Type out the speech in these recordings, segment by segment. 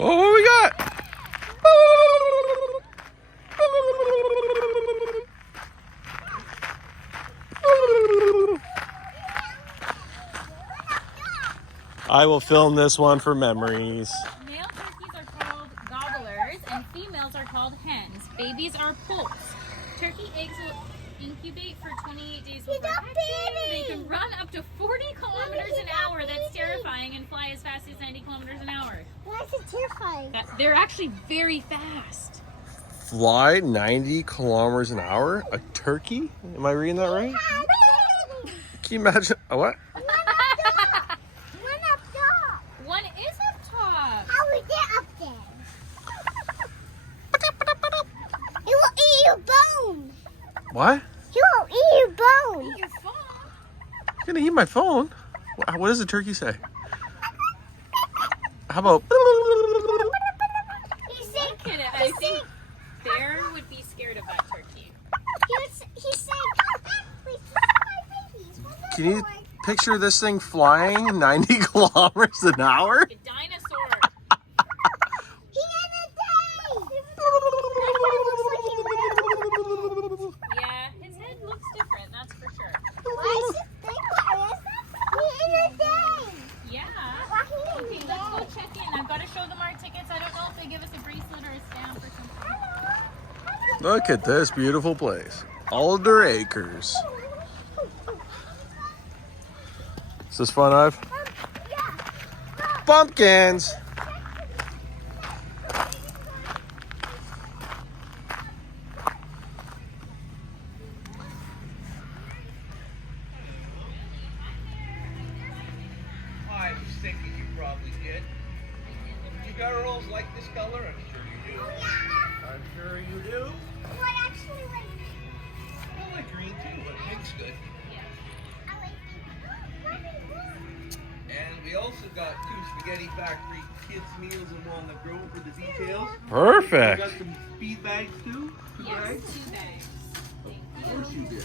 Oh, what we got? I will film this one for memories. Male turkeys are called gobblers and females are called hens. Babies are poults. Turkey eggs will incubate for 28 days before hatching. They can run up to 40 kilometers an hour. That's terrifying, and fly as fast as 90 kilometers an hour. Why is it terrifying? They're actually very fast. Fly 90 kilometers an hour? A turkey? Am I reading that right? Can you imagine? A what? One is up top. How we get up there? He will eat your bone. What? He will eat your bone. Your phone. You're gonna eat my phone? What does the turkey say? How about? He said, I think Bear would be scared of that turkey. he said, please my babies. Can you picture this thing flying 90 kilometers an hour? A dinosaur. He had a day. Yeah, his head looks different, that's for sure. Why is it bigger? He had a day. Yeah. Okay, let's go check in. I've got to show them our tickets. I don't know if they give us a bracelet or a stamp or something. Look at this beautiful place. Alder Acres. Is this fun, Ive? Pumpkins! I was thinking you probably did. You girls like this color? I'm sure you do. I'm sure you do. What actually like? I like green too, but pink's good. I like And we also got 2 Spaghetti Factory kids meals in Walnut Grove for the details. We Perfect. got some feed bags too. 2 Yes, bags. 2 bags. Of course you did.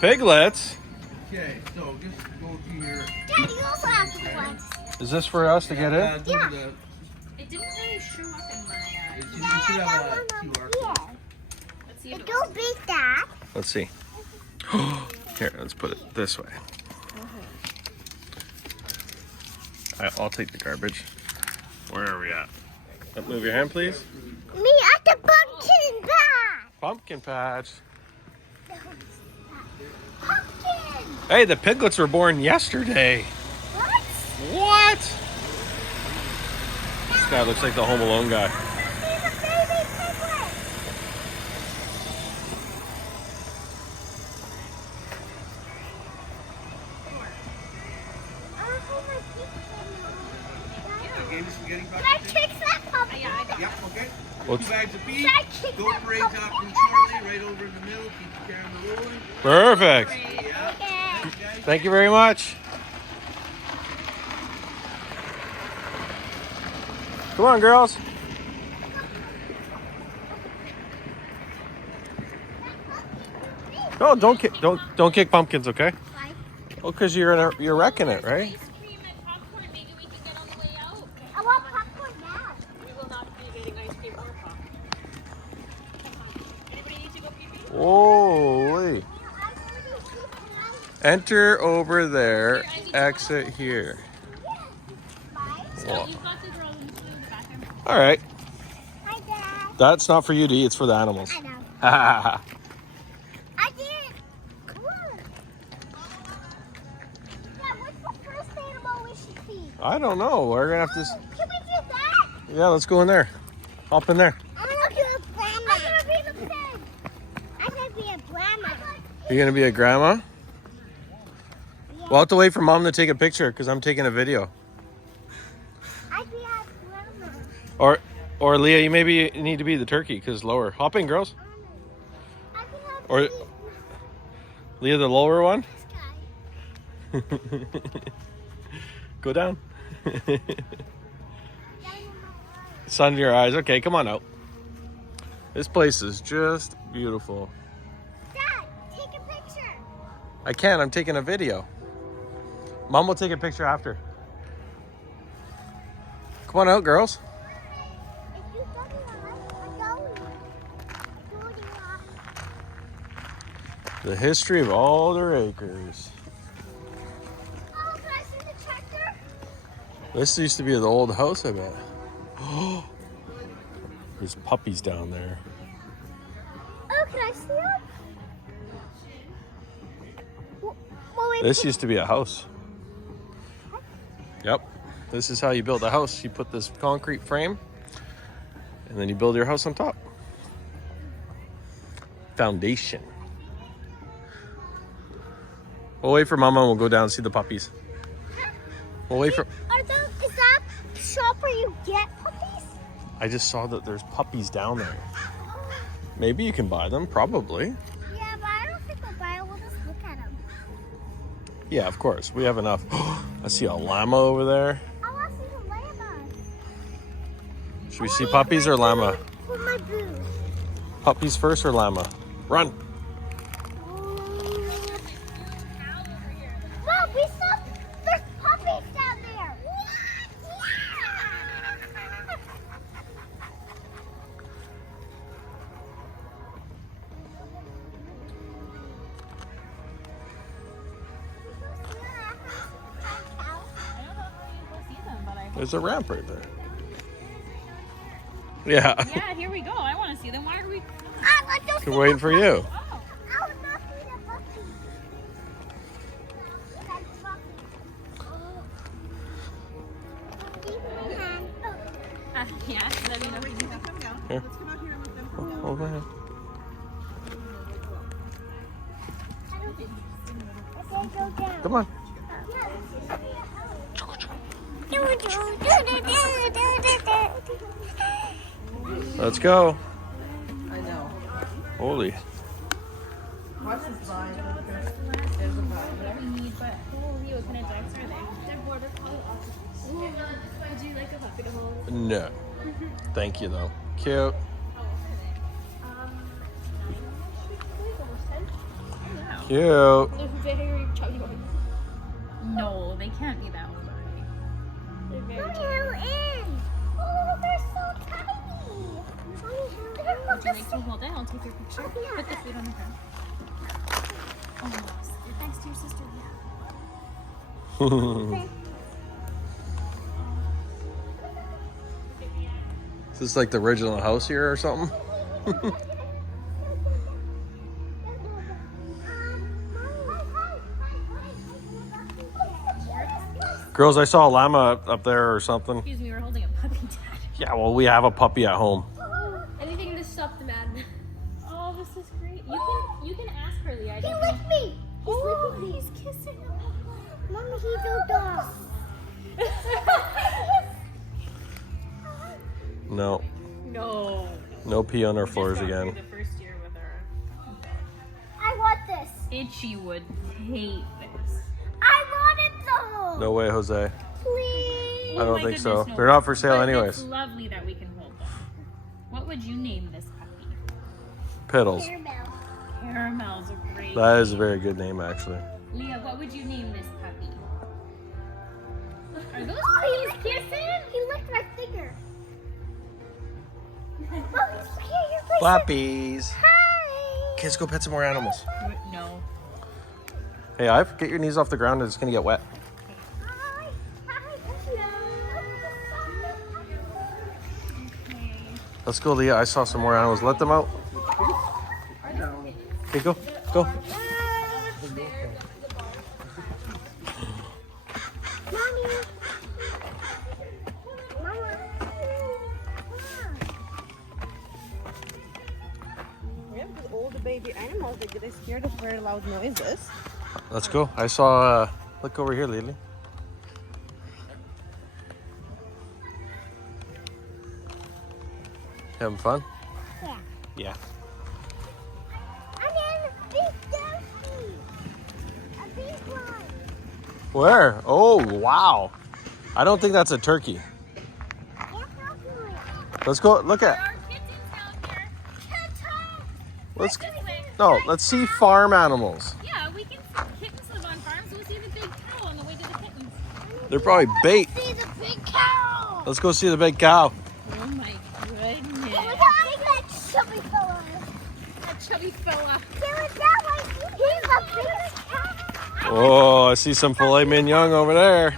Piglets. Okay, so just go to your. Daddy, you also have to one. Is this for us to get in? Go to the. It didn't really show up in my. You should have a QR code. Let's see if it Go beat that. Let's see. Here, let's put it this way. I'll take the garbage. Where are we at? Move your hand, please. Me at the pumpkin bag. Pumpkin patch. Pumpkin. Hey, the piglets were born yesterday. What? What? This guy looks like the Home Alone guy. He's a baby piglet. You gave me Spaghetti Can I Factory. kick that pumpkin? Yeah, I got Yeah, okay. What's- 2 bags of beef. Can I kick Go that parades pumpkin? happening shortly, right over in the middle. Keep the camera rolling. Perfect. Yeah. Okay. Thanks, guys. Thank you very much. Come on, girls. No, don't kick pumpkins, okay? Why? Well, because you're wrecking it, right? ice cream and popcorn. Maybe we can get on the way out. I want popcorn now. We will not be getting ice cream or popcorn. Anybody need to go pee-pee? Holy. Enter over there, exit here. Well, You've got the girl in the bathroom. all right. Hi, Dad. That's not for you to eat, it's for the animals. I know. I I did. Come on. Dad, what's the first animal we should feed? don't know. We're going to have to... Can we do that? Yeah, let's go in there. Hop in there. I'm gonna be a grandma. I'm gonna be the pig. I'm gonna be a grandma. You're going to be a grandma? We'll have to wait for Mom to take a picture because I'm taking a video. I'd be a grandma. Or Leah, you maybe need to be the turkey because lower. Hop in, girls. I can have Or this Leah, the lower one. guy. Go down. Down in my eyes. Sun in your eyes. Okay, come on out. This place is just beautiful. Dad, take a picture. I can't. I'm taking a video. Mom will take a picture after. Come on out, girls. If you don't like, The history of Alder Acres. oh, can I see the tractor? This used to be the old house, I bet. Oh, there's puppies down there. Oh, can I see them? Well, wait, This used to be a house. Yep. This is how you build a house. You put this concrete frame, and then you build your house on top. Foundation. We'll wait for Mama and we'll go down and see the puppies. We'll wait for... is that shop where you get puppies? I just saw that there's puppies down there. Maybe you can buy them, probably. Yeah, but I don't think we'll buy them. We'll just look at them. Yeah, of course. We have enough. I see a llama over there. I want to see the llama. Should we see puppies or llama? For my booth. Puppies first or llama? Run. Mom, we saw there's puppies down there. I don't know how you will see them, but I hope. There's a ramp right there. Yeah. Yeah, here we go. I want to see them. Why are we? I want to see We're waiting the for you. Oh. I would not see the puppies. Yeah, let me know if you have. Here. Oh, go ahead. Come on. Let's go. I know. Holy. Watch this vine. There's a vine. But holy, what kind of dogs are they? They're border collie. Would you like a puppy to hold? No. Thank you, though. Cute. Cute. No, they can't be that old already. They're very Mommy, tiny. who is? Oh, they're so tiny. Would you like to hold it? I'll take your picture. Put the food on the ground. Oh, thanks to your sister. Is this like the original house here or something? Girls, I saw a llama up there or something. Excuse me, we're holding a puppy, Dad. Yeah, well, we have a puppy at home. Anything to stop the madness. Oh, this is great. You can ask her, Leah. I He don't licked me. Oh, licking me. he's kissing her. Mommy, he's a dog. No. No. No pee on our We just floors got through again. the first year with her. I want this. Itchy would hate this. I want it though. No way, Jose. Please. I don't my think so. goodness, no. They're not for sale But anyways. It's lovely that we can hold them. What would you name this puppy? Piddles. Caramel. Caramel's a great That is a very good name, actually. Leah, what would you name this puppy? Are those Oh, puppies kissing? He licked my finger. Mommy, here, you're my Flappies. Hi. Kids, go pet some more animals. No. Hey, Ive, get your knees off the ground. It's going to get wet. Hi. Hi. Okay. Let's go, Leah. I saw some more animals. Let them out. Okay, go. Go. Mommy. Mama. Yeah, because all the baby animals, they get scared of very loud noises. Let's go. I saw, look over here, Lily. Having fun? Yeah. Yeah. And then a big turkey. A big one. Where? Oh, wow. I don't think that's a turkey. Yeah, probably. Let's go. Look at. There are kittens down here. Let's. This way. No, let's see farm animals. Yeah, we can. Kittens live on farms. We'll see the big cow on the way to the kittens. They're probably bait. See the big cow. Let's go see the big cow. Oh my goodness. Look how big that chubby fella is. That chubby fella. There was that one. He's the biggest cat. Oh, I see some filet mignon over there.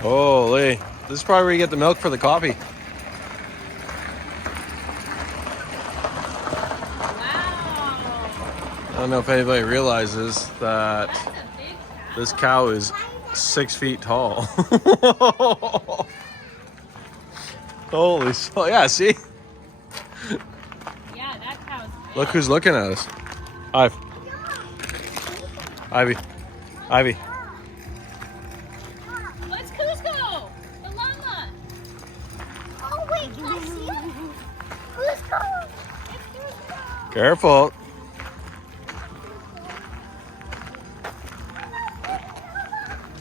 Holy. This is probably where you get the milk for the coffee. Wow. I don't know if anybody realizes that That's a big cow. this cow is 6 feet tall. Holy so yeah, see? Yeah, that cow's big. Look who's looking at us. Ivy. Ivy. Let's Cusco. The llama. Oh wait, can I see it? Who's going? It's Cusco. Careful.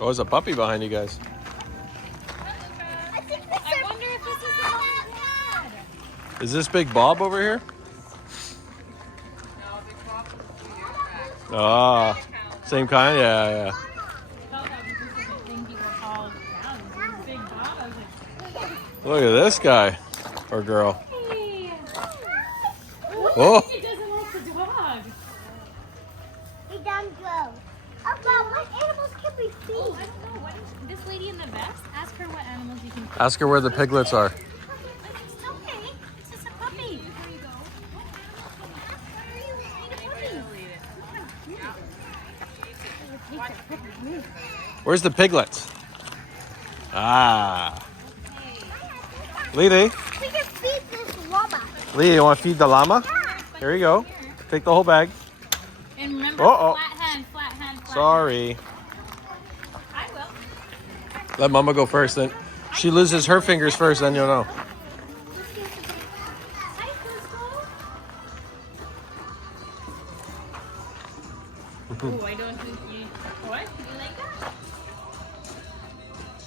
Oh, there's a puppy behind you guys. I think this I wonder if this is the one we had. Is this Big Bob over here? Ah, same kind? Yeah, yeah. I thought that was just a thing people called cows. This is Big Bob. I was like, Look at this guy or girl. hey. Oh. It doesn't like the dog. we done go. Oh, Mom, what animals can we Oh, feed? I don't know. Why don't this lady in the vest, ask her what animals you can feed. Ask her where the piglets are. It's okay. It's just a puppy. Here you go. Where's the piglets? Ah. Lady, We can feed this llama. Lee, you want to feed the llama? Here you go. Take the whole bag. And remember, Uh-oh. flat hand, flat hand, flat Sorry. hand. I will. Let Mama go first. Then she loses her fingers first. Then you'll know. Hi, Cusco. Oh, I don't think you. What? You like that?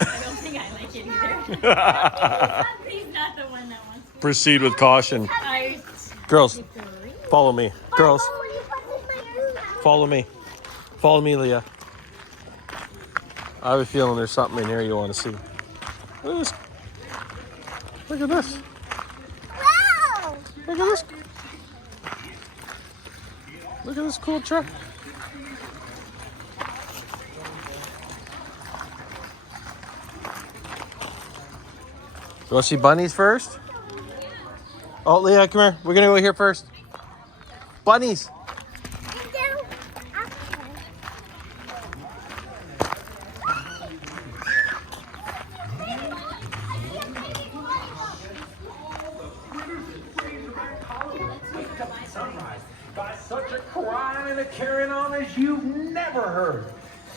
I don't think I like it either. He's not the one that wants to. Proceed with caution. I. Girls, follow me. Girls, Mom, will you put this in my food? follow me. Follow me, Leah. I have a feeling there's something in here you want to see. Look at this. Look at this. Wow! Look at this. Look at this cool truck. You want to see bunnies first? Oh, Leah, come here. We're going to go here first. Bunnies. And then after. Sunrise by such a crying and a carrying on as you've never heard.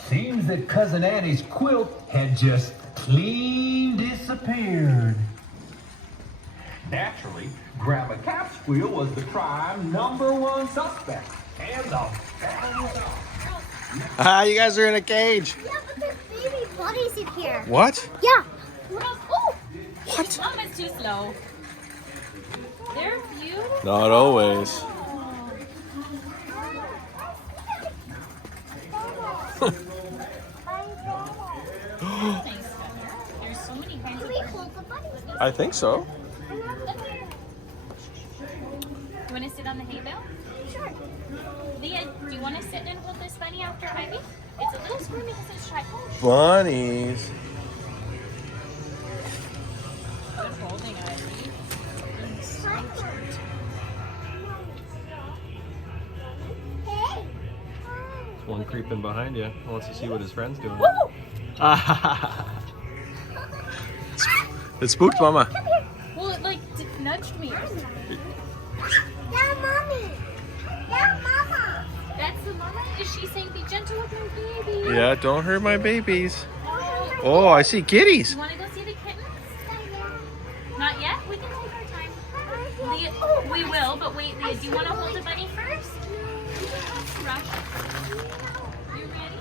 Seems that Cousin Annie's quilt had just clean disappeared. Naturally, Grandma Cap's wheel was the crime #1 suspect. And the Ah, you guys are in a cage. Yeah, but there's baby bunnies in here. What? Yeah. Oh, What? Mama's too slow. They're beautiful. Not always. Nice feather. There's so many kinds Can of we birds. hold the bunnies? I think so. You want to sit on the hay bale? Sure. Leah, do you want to sit and hold this bunny after Ivy? It's a little squirmy because it's shy. Oh, Bunnies. good holding, Ivy. Hey. One creeping behind you. Wants to see what his friend's doing. Woo! It spooked Mama. Well, it like nudged me. Yeah, mommy. Yeah, mama. That's the mama. Is she saying be gentle with my baby? Yeah, don't hurt my babies. Oh, I see kitties. You want to go see the kittens? Not yet? We can take our time. Leah, we will, but wait, Leah, do you want to hold the bunny first? You don't have to rush. You ready?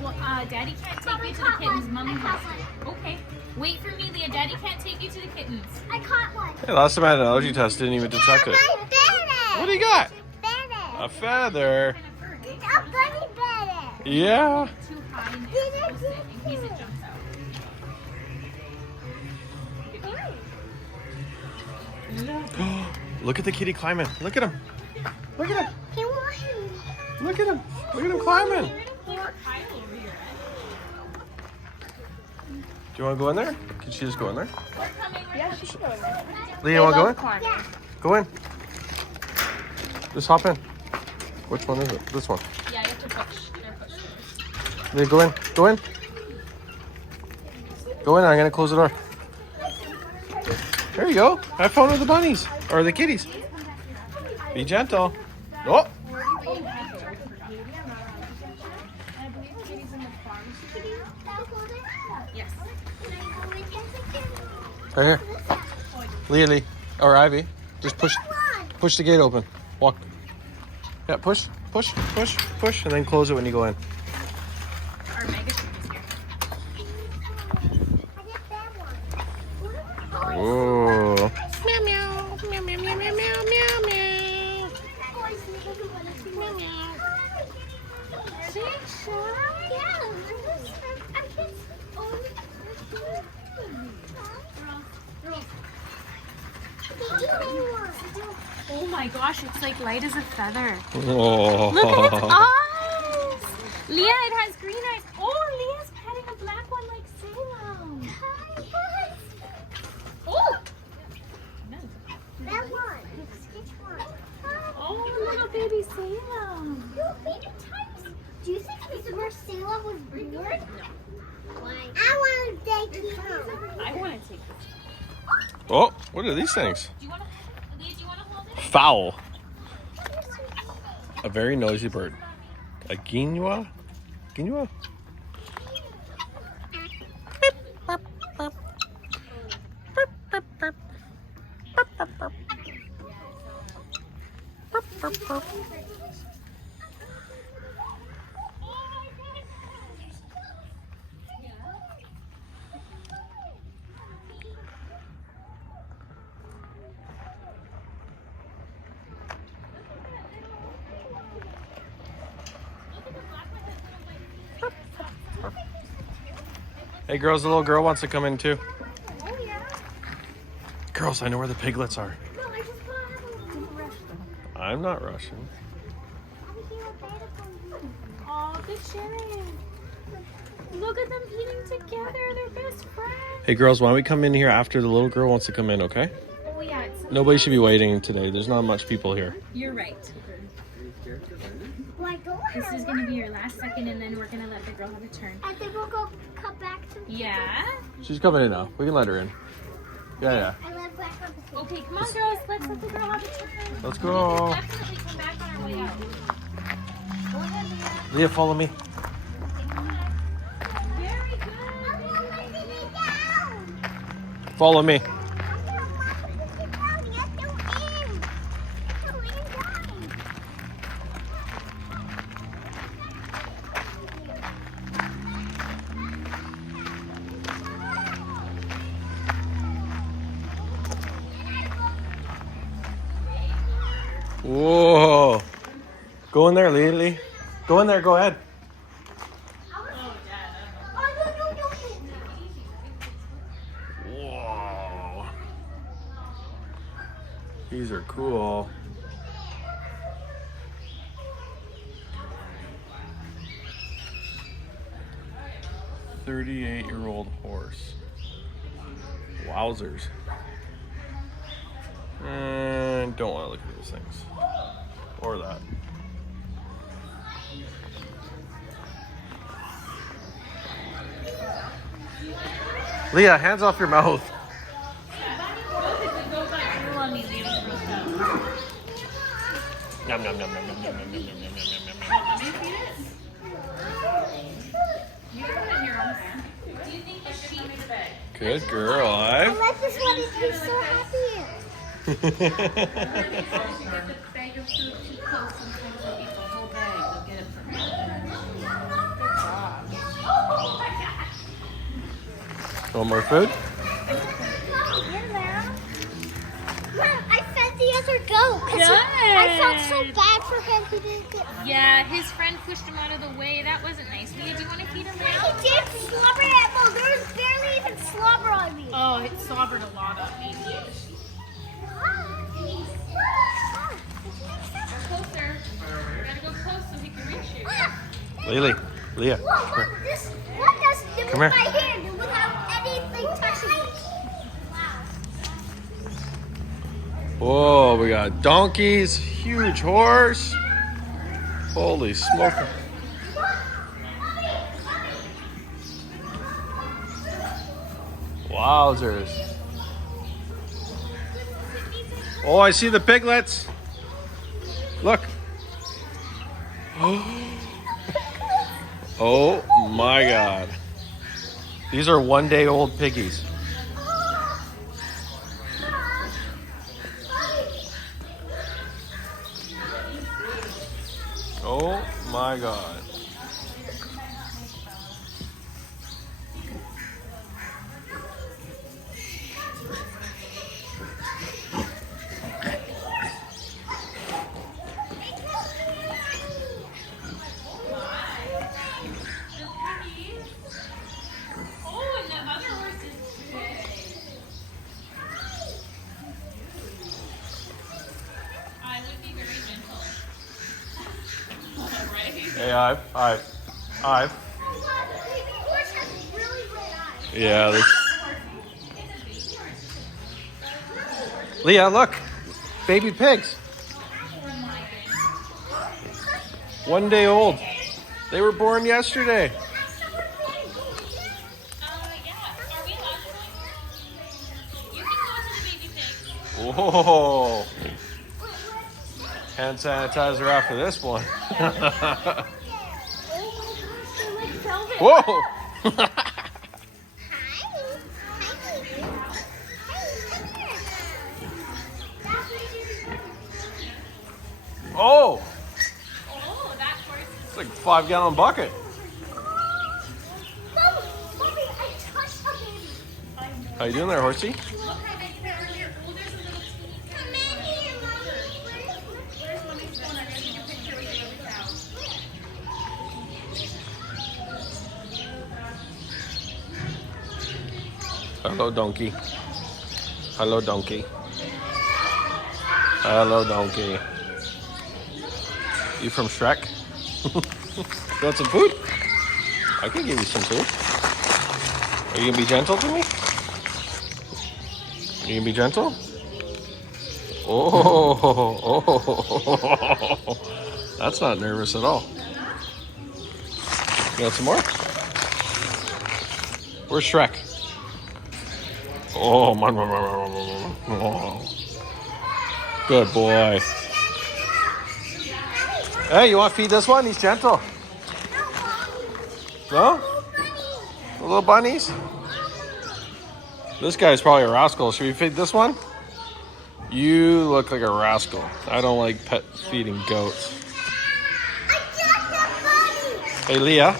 Well, Daddy can't take you to the kittens. Mommy has to. Okay. Wait for me, Leah. Daddy can't take you to the kittens. I caught one. Hey, last time I had an allergy test, didn't even detect it. I bet What do you got? Better. A feather. A bunny better. Yeah. Too high in there, so sit in case it jumps out. Look at the kitty climbing. Look at him. Look at him. He won. Look at him. Look at him climbing. You're gonna pull your pile over here. Do you want to go in there? Can she just go in there? We're coming. Yeah, she should go in there. Leah, you want to go in? Yeah. Go in. Just hop in. Which one is it? This one. Yeah, you have to push. You gotta push. Leah, go in. Go in. Go in. I'm going to close the door. There you go. Have fun with the bunnies. Or the kitties. Be gentle. Oh. Yes. Right here. Leah, or Ivy. Just push the gate open. Walk. Yeah, push, and then close it when you go in. Our mega sheep is here. Ooh. Oh my gosh, it's like light as a feather. Oh. Look at its eyes! Leah, it has green eyes. Oh, Leah's petting a black one like Salem. Oh! That one. Which one? Oh, little baby Salem. Do you think this is where Salem was born? I want to take you home. I want to take this. Oh, what are these things? Do you want to, Leah, do you want to hold it? Fowl. A very noisy bird. A guinea? Guinea? Hey girls, the little girl wants to come in too. Girls, I know where the piglets are. I'm not rushing. Oh, good sharing. Look at them eating together. They're best friends. Hey girls, why don't we come in here after the little girl wants to come in, okay? Oh, yeah. Nobody should be waiting today. There's not much people here. You're right. This is going to be your last second, and then we're going to let the girl have a turn. I think we'll go come back to Yeah? She's coming in now. We can let her in. Yeah. I love black on the seat. Okay, come on, girls. Let's let the girl have a turn. Let's We'll go. definitely come back on our way out. Go ahead, Leah. Leah, follow me. Very good. Follow me. Whoa. Go in there, Leah. Go in there. Go ahead. Whoa. These are cool. "38-year-old horse." Wowzers. And don't want to look at those things. Or that. Leah, hands off your mouth. Nom, nom, nom, nom, nom, nom, nom, nom, nom, nom, nom, nom. Good girl, I Ive. like this one. It tastes so happy. Bag of food too close, sometimes they'll eat the whole bag. They'll get it from me. Good job. Want more food? Mom, I fed the other goat because I felt so bad for him. He didn't get. Yeah, his friend pushed him out of the way. That wasn't nice. Leah, do you want to feed him now? He did slobber at Mo. There was barely even slobber on me. Oh, it slobbered a lot on me. Closer. You gotta go close so he can reach you. Lily, Leah. Whoa, Come look, this one does it with Come here. my hand without anything touching me. Whoa, we got donkeys, huge horse. Holy smoke. Wowzers. Oh, I see the piglets. Look. Oh my God. These are 1 day old piggies. Oh my God. Oh, and the other horse is big. I would be very gentle. Right? Hey, I've. Baby horse has really red eyes. Yeah. Leah, look. Baby pigs. 1 day old. They were born yesterday. Yeah. Are we allowed to? You can go to the baby pig. Whoa. Hand sanitizer after this one. Whoa. Oh, Oh, that horse it's like a 5-gallon bucket. Mommy, I touched a baby. How you doing there, horsey? is. Look how big they are. They're old. There's a little teeny. Come in here, Mommy. Where's mommy's phone? I'm gonna take a picture with you of the cow. Hello, donkey. Hello, donkey. Hello, donkey. You from Shrek? You want some food? I can give you some food. Are you gonna be gentle to me? You gonna be gentle? Oh, that's not nervous at all. You want some more? Where's Shrek? Oh, good boy. Hey, you want to feed this one? He's gentle. No? The little bunnies? This guy's probably a rascal. Should we feed this one? You look like a rascal. I don't like pet feeding goats. Hey, Leah,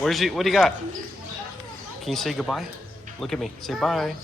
what do you got? Can you say goodbye? Look at me. Say bye.